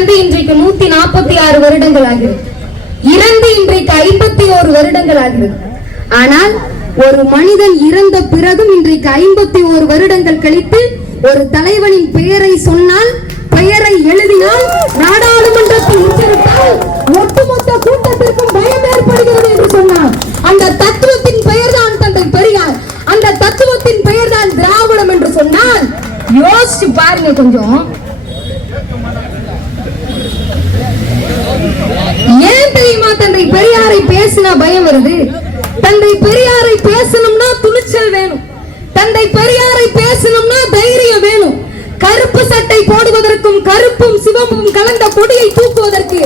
பிறந்து இன்றைக்கு 146 வருடங்கள் ஆகிறது. இறந்து இன்றைக்கு 51 வருடங்கள் ஆகிறது. ஆனால் ஒரு மனிதன் இறந்த பிறகும் இன்றைக்கு 51 வருடங்கள் கழித்து ஒரு தலைவனின் பெயரை சொன்னால், பெயரை எழுதினால், நாடாளுமன்றத்தில் உச்சரித்தால் ஒட்டுமொத்த கூட்டத்திற்கும் பயம் ஏற்படுகிறது என்று சொன்னார். அந்த தத்துவத்தின் பெயர் தான் தந்தை பெரியார். அந்த தத்துவத்தின் பெயர் தான் திராவிடம் என்று சொன்னால் யோசிச்சு பாருங்க. கொஞ்சம் ஏன் தெரியுமா தந்தை பெரியாரை பேசினா பயம் வருது? தந்தை பெரியாரை பேசணும்னா துணிச்சல் வேணும். தந்தை பெரியாரை பேசணும்னா தைரியம் வேணும். கருப்பு சட்டை போடுவதற்கும் கருப்பும் சிவப்பும் கலந்த கொடியை தூக்குவதற்கு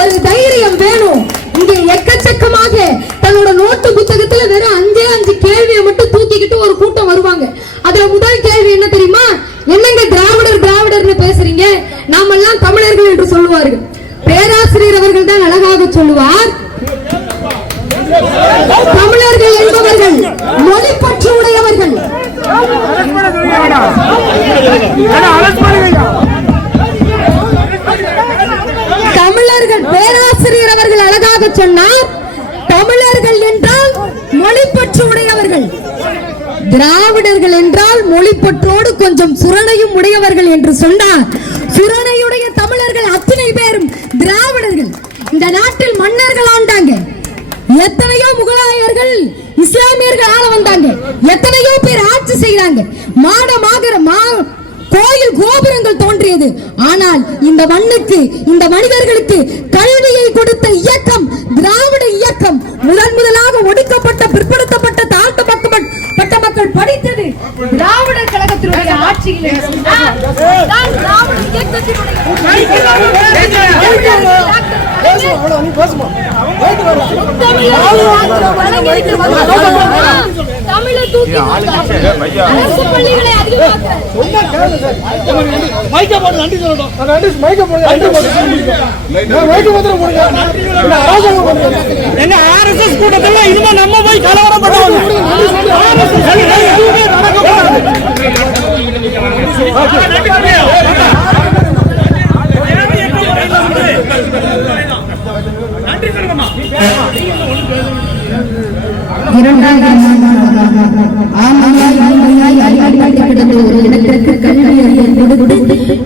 ஒரு தைரியம் வேணும். இங்கே எக்கச்சக்கமாக தன்னோட நோட்டு புத்தகத்துல வெறும் 5 கேள்வியை மட்டும் தூக்கிக்கிட்டு ஒரு கூட்டம் வருவாங்க. அதுல முதல் கேள்வி என்ன தெரியுமா? என்னங்க திராவிடர் திராவிடர்னு பேசுறீங்க, நாம எல்லாம் தமிழர்கள் என்று சொல்லுவார்கள். பேராசிரியர் அவர்கள் தான் அழகாக சொல்லுவார், தமிழர்கள் என்பவர்கள் மொழிப்பற்று உடையவர்கள். தமிழர்கள், பேராசிரியர் அவர்கள் அழகாக சொன்னார், தமிழர்கள் என்றால் மொழிப்பற்று உடையவர்கள், திராவிடர்கள் என்றால் மொழிப்பற்றோடு கொஞ்சம் சுரணையும் உடையவர்கள் என்று சொன்னார். சுரணையுடைய தமிழர்கள் அத்தனை பேரும் திராவிடர்கள். இந்த நாட்டில் மன்னர்கள் ஆண்டாங்க, எத்தனையோ முகலாயர்கள் இஸ்லாமியர்கள் ஆள வந்தாங்க, எத்தனையோ பேர் ஆட்சி செய்தாங்க, கோயில் கோபுரங்கள் தோன்றியது. ஆனால் இந்த மண்ணுக்கு, இந்த மனிதர்களுக்கு கல்வியை கொடுத்த இயக்கம் திராவிட இயக்கம். முதலாக ஒடுக்கப்பட்ட பிற்படுத்தப்பட்ட தாழ்த்தப்பட்ட மக்கள் படித்தது திராவிடர் கழகத்தினுடைய ஆட்சியில்.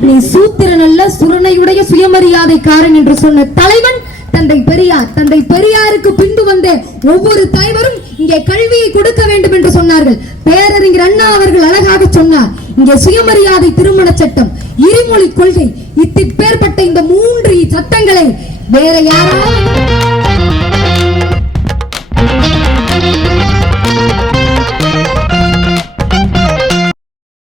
நீ சூத்திரன் அல்ல, சுரணையுடைய சுயமரியாதைக்காரன் என்று சொன்ன தலைவன் தந்தை பெரியார். தந்தை பெரியாருக்கு பின்பு வந்த ஒவ்வொரு தலைவரும் இங்கே கல்வியை கொடுக்க வேண்டும் என்று சொன்னார்கள். பேரறிஞர் அண்ணா அவர்கள் அழகாக சொன்னார், இங்கே சுயமரியாதை திருமண சட்டம், இருமொழி கொள்கை, இப்பேற்பட்ட இந்த 3 சட்டங்களை வேற யாராவது